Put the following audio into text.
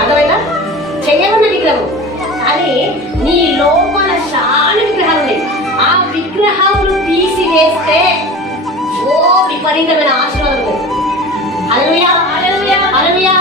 అర్థమైనా? చెయ్యమన్న విగ్రహం కానీ నీ లోపల చాలా విగ్రహాలు ఉన్నాయి. ఆ విగ్రహాలను తీసివేస్తే ఓ విపరీతమైన ఆశీర్వాదం. హల్లెలూయా, హల్లెలూయా, హల్లెలూయా.